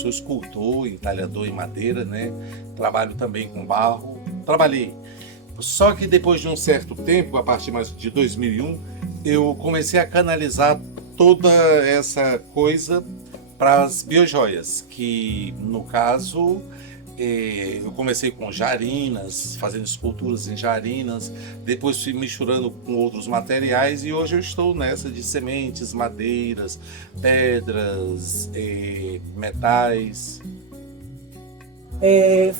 sou escultor e talhador em madeira, né? Trabalho também com barro. Trabalhei. Só que depois de um certo tempo, a partir mais de 2001, eu comecei a canalizar toda essa coisa para as biojoias, que no caso eu comecei com jarinas, fazendo esculturas em jarinas, depois fui misturando com outros materiais e hoje eu estou nessa de sementes, madeiras, pedras, metais.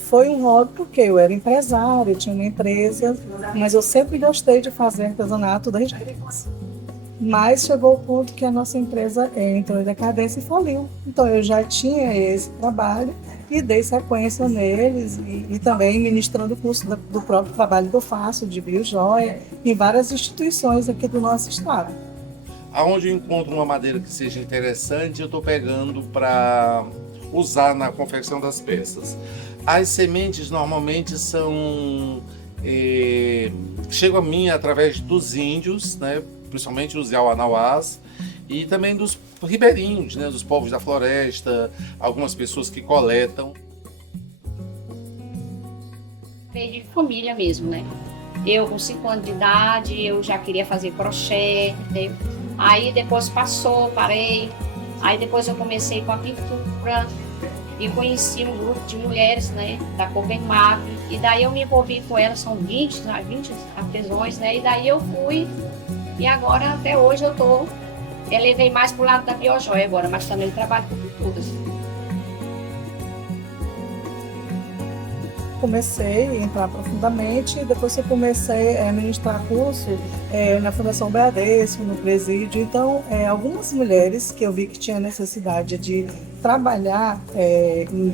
Foi um hobby porque eu era empresária, eu tinha uma empresa, mas eu sempre gostei de fazer artesanato desde criança. Mas chegou o ponto que a nossa empresa entrou em decadência e faliu. Então eu já tinha esse trabalho e dei sequência neles e também ministrando o curso do próprio trabalho que eu faço de biojoia em várias instituições aqui do nosso estado. Aonde eu encontro uma madeira que seja interessante, eu estou pegando para usar na confecção das peças. As sementes normalmente são chegam a mim através dos índios, né? Principalmente os Yawanawás e também dos ribeirinhos, né? Dos povos da floresta, algumas pessoas que coletam. Veio de família mesmo, né? Eu com 5 anos de idade, eu já queria fazer crochê, né? Aí depois passou, parei. Aí depois eu comecei com a pintura e conheci um grupo de mulheres, né, da Copenhague. E daí eu me envolvi com elas, são 20 artesãos, né? E daí eu fui e agora até hoje eu levei mais pro lado da biojoia agora, mas também trabalho com pinturas. Comecei a entrar profundamente e depois eu comecei a ministrar curso na Fundação Bradesco, no presídio. Então, algumas mulheres que eu vi que tinham necessidade de trabalhar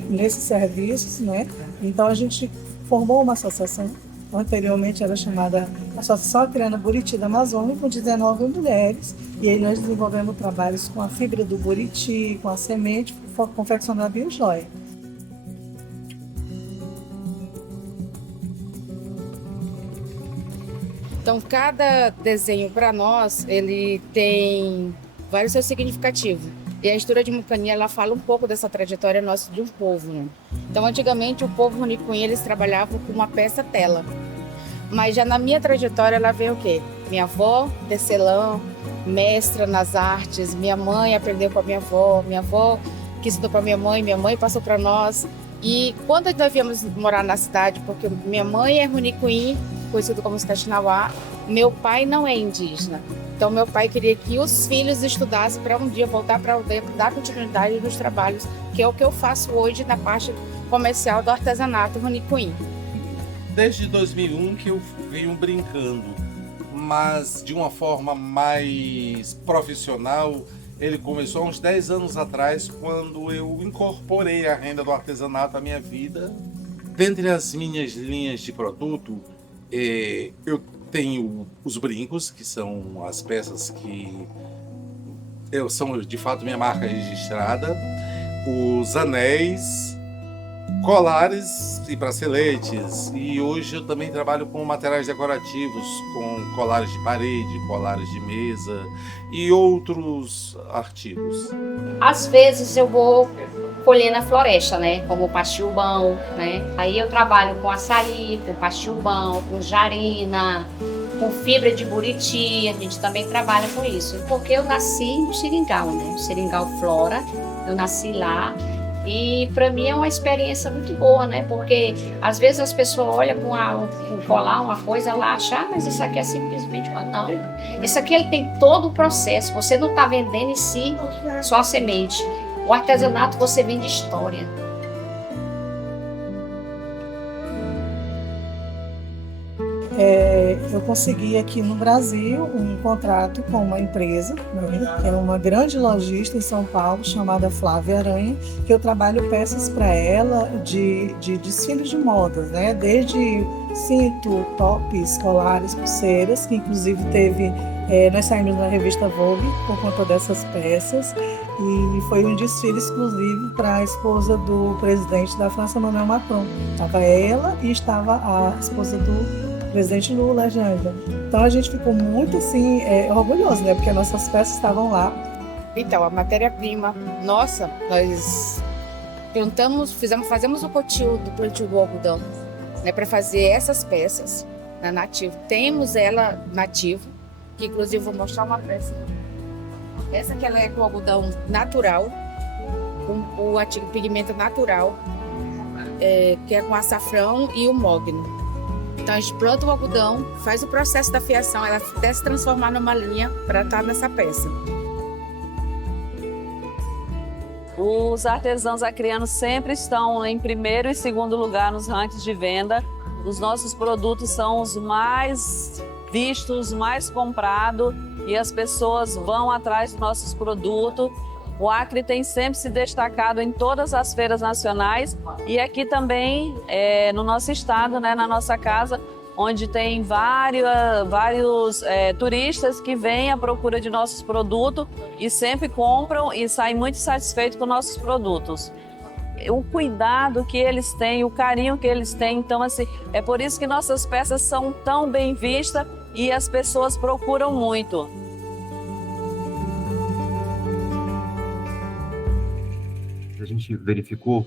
nesses serviços, né? Então a gente formou uma associação, anteriormente era chamada Associação Acreana Buriti da Amazônia, com 19 mulheres, e aí nós desenvolvemos trabalhos com a fibra do buriti, com a semente, confeccionar a biojoia. Então, cada desenho para nós, ele tem vários seus significativos. E a história de Mucani, ela fala um pouco dessa trajetória nossa de um povo, né? Então, antigamente, o povo Runicuim, eles trabalhavam com uma peça tela. Mas já na minha trajetória, ela veio o quê? Minha avó, tecelã, mestra nas artes. Minha mãe aprendeu com a minha avó que ensinou para minha mãe passou para nós. E quando nós viemos morar na cidade, porque minha mãe é Runicuim, conhecido como Caxinauá, meu pai não é indígena. Então, meu pai queria que os filhos estudassem para um dia voltar para a aldeia, dar continuidade nos trabalhos, que é o que eu faço hoje na parte comercial do artesanato Runicuim. Desde 2001 que eu venho brincando, mas de uma forma mais profissional. Ele começou há uns 10 anos atrás, quando eu incorporei a renda do artesanato à minha vida. Dentre as minhas linhas de produto, eu tenho os brincos, que são as peças que são de fato minha marca registrada, os anéis, colares e braceletes, e hoje eu também trabalho com materiais decorativos, com colares de parede, colares de mesa e outros artigos. Às vezes eu vou colher na floresta, né? Como o pastiubão, né? Aí eu trabalho com açaí, com pastiubão, com jarina, com fibra de buriti, a gente também trabalha com isso. Porque eu nasci no Seringal, né? O Seringal Flora, eu nasci lá. E para mim é uma experiência muito boa, né? Porque às vezes as pessoas olham com um colar, uma coisa, ela acha, mas isso aqui é simplesmente uma não. Isso aqui ele tem todo o processo. Você não está vendendo em si só a semente. O artesanato você vende história. Eu consegui aqui no Brasil um contrato com uma empresa, né, que é uma grande lojista em São Paulo, chamada Flávia Aranha, que eu trabalho peças para ela de desfiles de modas, né, desde cinto, tops, colares, pulseiras, que inclusive nós saímos na revista Vogue por conta dessas peças, e foi um desfile exclusivo para a esposa do presidente da França, Emmanuel Macron. Estava ela e estava a esposa do presidente Lula, Janja. Então a gente ficou muito assim, orgulhoso, né? Porque nossas peças estavam lá. Então, a matéria-prima nossa, nós fazemos o plantio do algodão, né, para fazer essas peças na Nativo. Temos ela Nativo, que inclusive vou mostrar uma peça. Essa que ela é com algodão natural, com o pigmento natural, que é com açafrão e o mogno. Então a gente planta o algodão, faz o processo da fiação, ela até se transformar numa linha para estar nessa peça. Os artesãos acrianos sempre estão em primeiro e segundo lugar nos rankings de venda. Os nossos produtos são os mais vistos, mais comprados, e as pessoas vão atrás dos nossos produtos. O Acre tem sempre se destacado em todas as feiras nacionais e aqui também no nosso estado, né, na nossa casa, onde tem vários turistas que vêm à procura de nossos produtos e sempre compram e saem muito satisfeitos com nossos produtos. O cuidado que eles têm, o carinho que eles têm, então assim, é por isso que nossas peças são tão bem vistas e as pessoas procuram muito. A gente verificou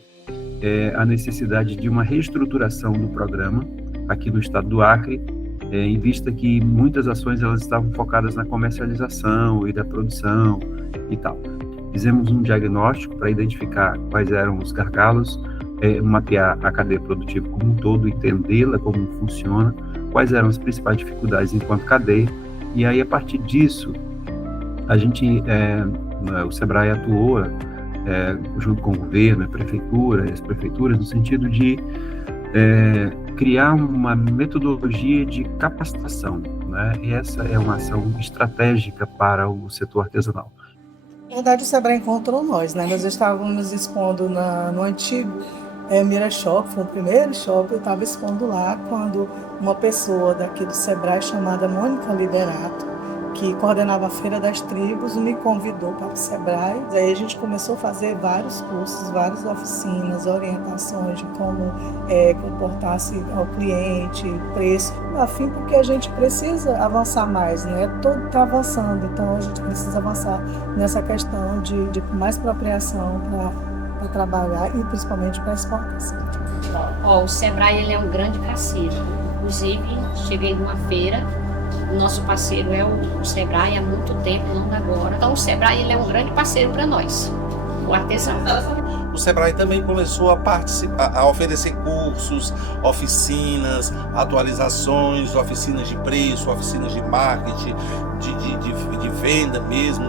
a necessidade de uma reestruturação do programa aqui no estado do Acre, em vista que muitas ações elas estavam focadas na comercialização e da produção e tal. Fizemos um diagnóstico para identificar quais eram os gargalos, mapear a cadeia produtiva como um todo, entendê-la como funciona, quais eram as principais dificuldades enquanto cadeia, e aí a partir disso a gente, o Sebrae atuou junto com o governo, a prefeitura, as prefeituras, no sentido de criar uma metodologia de capacitação, né? E essa é uma ação estratégica para o setor artesanal. Na verdade, o Sebrae encontrou nós, né? Nós estávamos expondo no antigo Mira Shop, foi o primeiro shopping, eu estava expondo lá quando uma pessoa daqui do Sebrae, chamada Mônica Liderato, que coordenava a Feira das Tribos, me convidou para o Sebrae. Aí a gente começou a fazer vários cursos, várias oficinas, orientações de como comportar-se ao cliente, preço, afim, porque a gente precisa avançar mais, né? Todo está avançando, então a gente precisa avançar nessa questão de mais propriação para trabalhar e principalmente para exportação. O Sebrae ele é um grande parceiro. Inclusive, cheguei numa feira, o nosso parceiro é o Sebrae há muito tempo, não agora. Então o Sebrae ele é um grande parceiro para nós, o artesão. O Sebrae também começou a oferecer cursos, oficinas, atualizações, oficinas de preço, oficinas de marketing, de venda mesmo.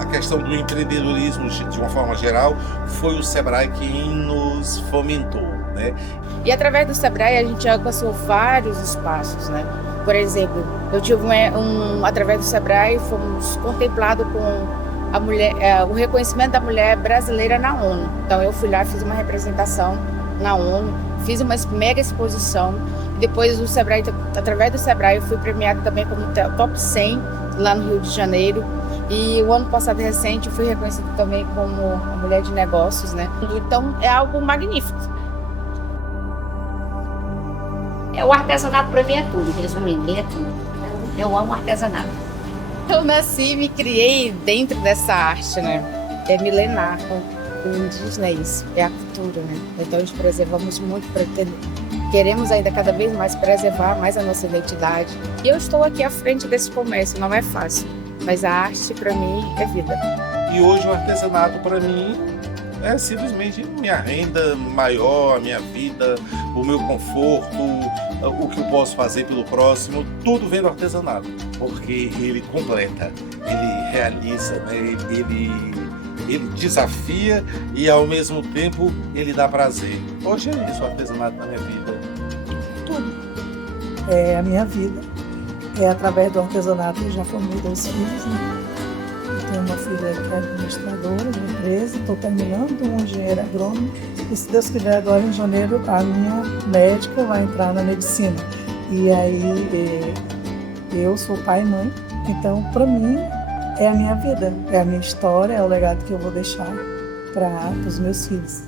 A questão do empreendedorismo, de uma forma geral, foi o Sebrae quem nos fomentou, né? E através do Sebrae a gente alcançou vários espaços, né? Por exemplo, eu tive através do Sebrae fomos contemplados com a mulher, o reconhecimento da mulher brasileira na ONU. Então eu fui lá, fiz uma representação na ONU, fiz uma mega exposição. Depois o Sebrae, através do Sebrae, eu fui premiada também como top 100 lá no Rio de Janeiro. E o ano passado recente eu fui reconhecida também como a mulher de negócios, né? Então é algo magnífico. O artesanato para mim é tudo, resumindo, é tudo. Eu amo artesanato. Eu nasci e me criei dentro dessa arte, né? É milenar, o indígena é isso, é a cultura, né? Então a gente preservamos muito, queremos ainda cada vez mais preservar mais a nossa identidade. E eu estou aqui à frente desse comércio, não é fácil, mas a arte para mim é vida. E hoje o artesanato para mim é simplesmente minha renda maior, a minha vida, o meu conforto, o que eu posso fazer pelo próximo, tudo vem do artesanato, porque ele completa, ele realiza, né? ele desafia e ao mesmo tempo ele dá prazer. Hoje é isso, o artesanato na minha vida. Tudo. É a minha vida. É através do artesanato eu já formei 2 filhos, né? Eu tenho uma filha que é administradora de empresa, estou terminando um engenheiro agrônomo e, se Deus quiser, agora em janeiro a minha médica vai entrar na medicina. E aí eu sou pai e mãe, então para mim é a minha vida, é a minha história, é o legado que eu vou deixar para os meus filhos.